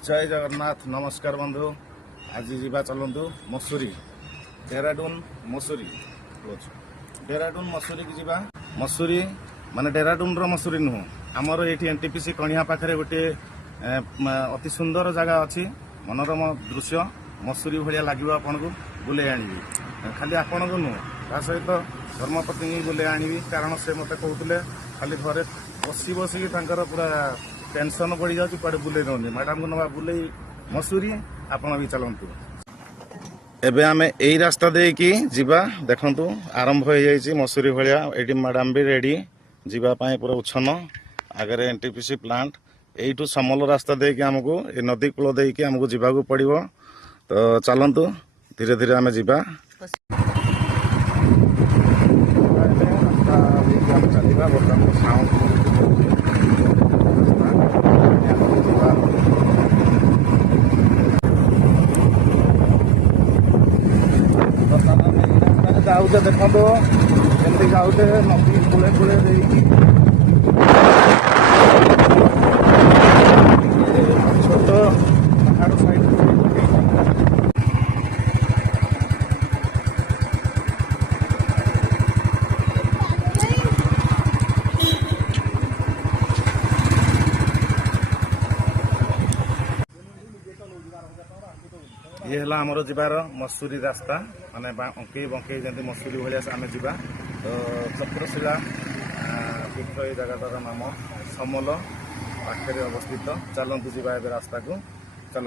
जय जगन्नाथ नमस्कार बंधु। आज जीवा चलतु मसूरी डेराडून मसूरी डेराडून मसूरी की जीवा। मसूरी माने डेराडून रो मसूरी नुह आमर ये एनटीपीसी कणिया पाखे गोटे अति सुंदर जगह अच्छी मनोरम दृश्य मसूरी भाया लगे आपन को बुले आनी खाली आपण को नुह ता सहित धर्मपत्नी बुले आनी कारण से मत कहते खाली घरे बसी बसिकी पूरा टेंशन बढ़ी जाऊँ कड़े बुले नौनी मैडम को नवा बुले मसूरी आपण भी चलतु। एबे आमे एई रास्ता देकी जीवा देखंतु आरंभ हो जाइए मसूरी भाया ये मैडम भी रेडी जीवा पाए पूरा उछन आगे एनटीपीसी प्लांट यू समल रास्ता देकी आमको ए नदी कूल देकी आमको जीवाकू पड़िबो। तो चलतु धीरे धीरे आमे जीवा चलवा बर्तमान साउंड जाऊे देखो केमती जाऊे नदी कूले कूले छोट पहाड़ साइड ये है आमर जीवार मसूरी रास्ता माने अंकई बंकई जमी मसूरी भाया आम जा। तो चक्रशिला पीठ ये जगटार नाम समल पाखे अवस्थित। चलतु जा रास्ता को चल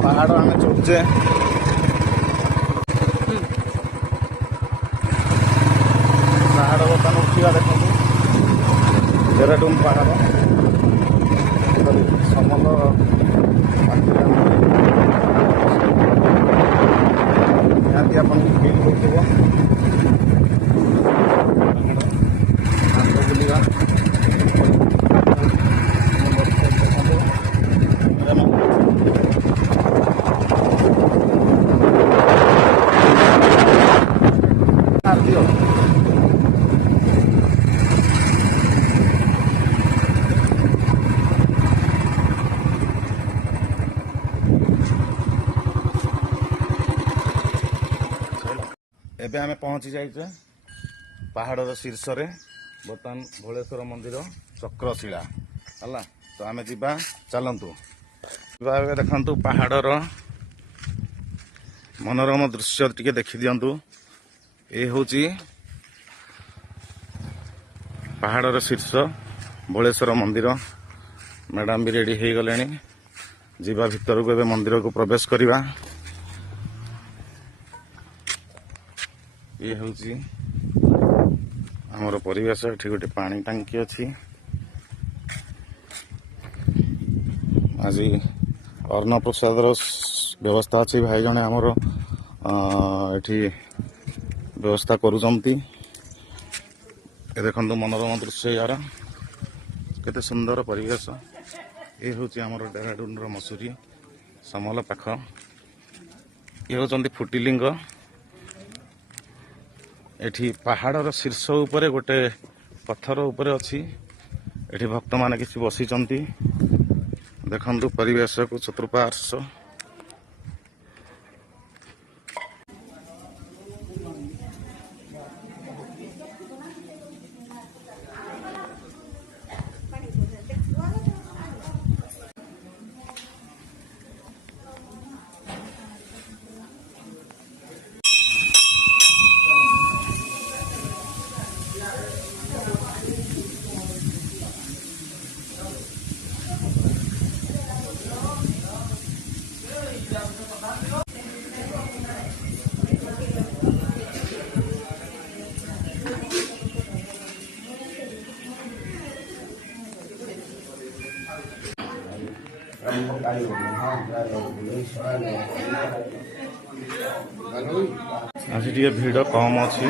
पहाड़ आम चढ़ुचे पहाड़ बर्तमान उठा देखो डेराडून पहाड़ समल निहाती आपन फिल हो बुलिया एबे आमे पहुंची जाइए पहाड़ शीर्ष रे बर्तमान भोलेश्वर मंदिर चक्रशिला है। तो आमे जीवा चलतु देखु पहाड़र मनोरम दृश्य टिके देखी दिंतु। ये हूँ पहाड़र शीर्ष भोलेश्वर मंदिर मैडम भी रेडी हो गले जीवा भितर को मंदिर को प्रवेश करवा। ये हूँ आमर परिवेश ये गोटे पानी टांकी अच्छी आज अर्ण प्रसाद व्यवस्था अच्छी भाई जने आमर ये व्यवस्था करुचंती। देखो मनोरम दृश्य यार केते सुंदर परिवेश। ये हूँ आमर डेराडून मसूरी समल पाख ये होचंती फुटिलिंग एठी पहाड़र शीर्ष उपरे गोटे पत्थर उपरे अच्छी एठी भक्त माने किसी बसिचंती देखंतु परिवेश को चतुर्पार्श्व। आज टे भिड़ कम अच्छी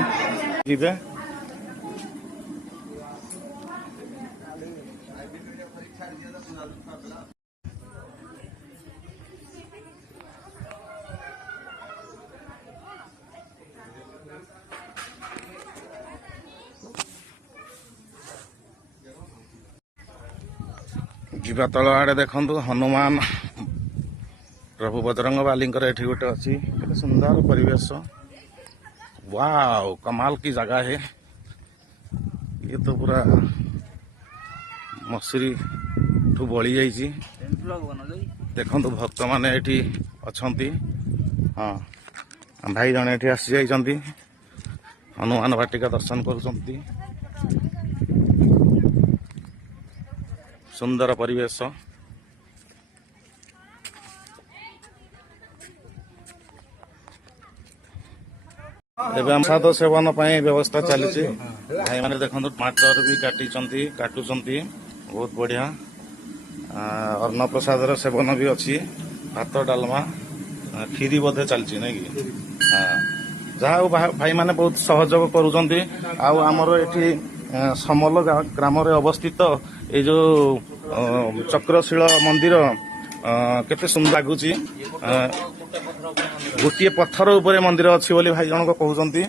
जीवे ଯିବା ତଳ ଆଡ଼େ ଦେଖନ୍ତୁ ହନୁମାନ ପ୍ରଭୁ ବଜରଙ୍ଗ ବାଲିଙ୍କର ଏଠି ଗୋଟେ ଅଛି। କେତେ ସୁନ୍ଦର ପରିବେଶ। वाओ कमाल की जगह है ये तो पूरा मसूरी ठू बड़ी जाइए देखो भक्त माने एठी अछंती। हाँ भाई जने एठी आसी जाइछंती हनुमान वाटिका दर्शन करुछंती। सुंदर परिवेश। एवं प्रसाद सेवन व्यवस्था चली भाई मैंने देखो टमाटर भी काटुचंती बहुत बढ़िया। अन्न प्रसाद सेवन भी अच्छी भात डालमा खीरी बोधे चलती नहीं कि हाँ जहाँ भाई मैंने बहुत सहयोग करुँच। आमर ये समल ग्राम अवस्थित ये जो चक्रशिल मंदिर केते सुंदर लगुच। गोटे पत्थर उपर मंदिर अच्छी बोली भाई जनक कहते।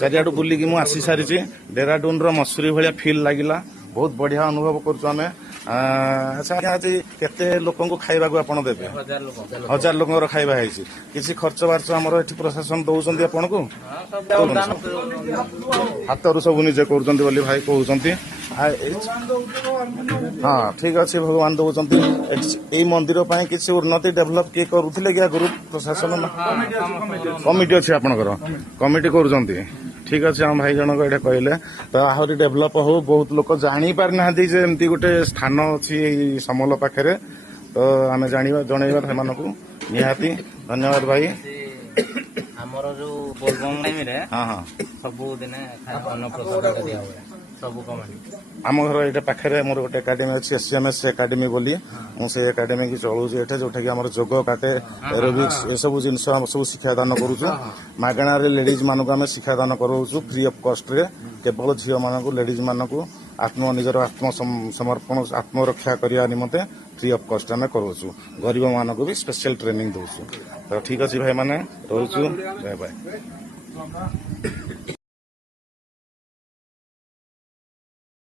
चारिआडू बुलिकी मु आसी सारी डेराडून मसूरी भाया फिल लगिला बहुत बढ़िया अनुभव करें। अच्छा आज केते लोक खाइबा को आपण देबे 1000 लोक खाइबा है किसी खर्च बार्च आमर ये प्रशासन दौरान आपन को हाथ सब निजे कर भाई कहते। हाँ ठीक अच्छे भगवान दौरान यही मंदिर किसी उन्नति डेभलप किए करुले कि आगु प्रशासन कमिटी अच्छी आपंकर कमिटी कर ठीक अच्छे आम भाई जनक ये कहले तो आहरी डेभलप हो। बहुत लोक जानी पारि ना एमती गोटे स्थान अच्छी समल पाखे तो आम जनइबा से निहाती धन्यवाद भाई। हमर जो बोलबम टाइम रे हाँ हाँ सब दिन अन्न प्रसाद दिया हुए सब कमानी आम घर ये पाखे मोर गोटे एकाडेमी अच्छी SCMS एकाडेमी बोली मुझे एकाडेमी की चलाऊँ ये जोटा कि आम जोग काटे एरोबिक्स ये सब जिन सब शिक्षादान करुचु मागणार लेडीज मानक आम शिक्षादान कराऊँ फ्री ऑफ कॉस्ट रे केवल झील मानक लेडीज मानक निजर आत्मसमर्पण आत्मरक्षा करने निमंते फ्री ऑफ कॉस्ट आम करोचु गरीब मानक भी स्पेशल ट्रेनिंग दौचु। तो ठीक अच्छे भाई मैंने रोचु बाय बाय।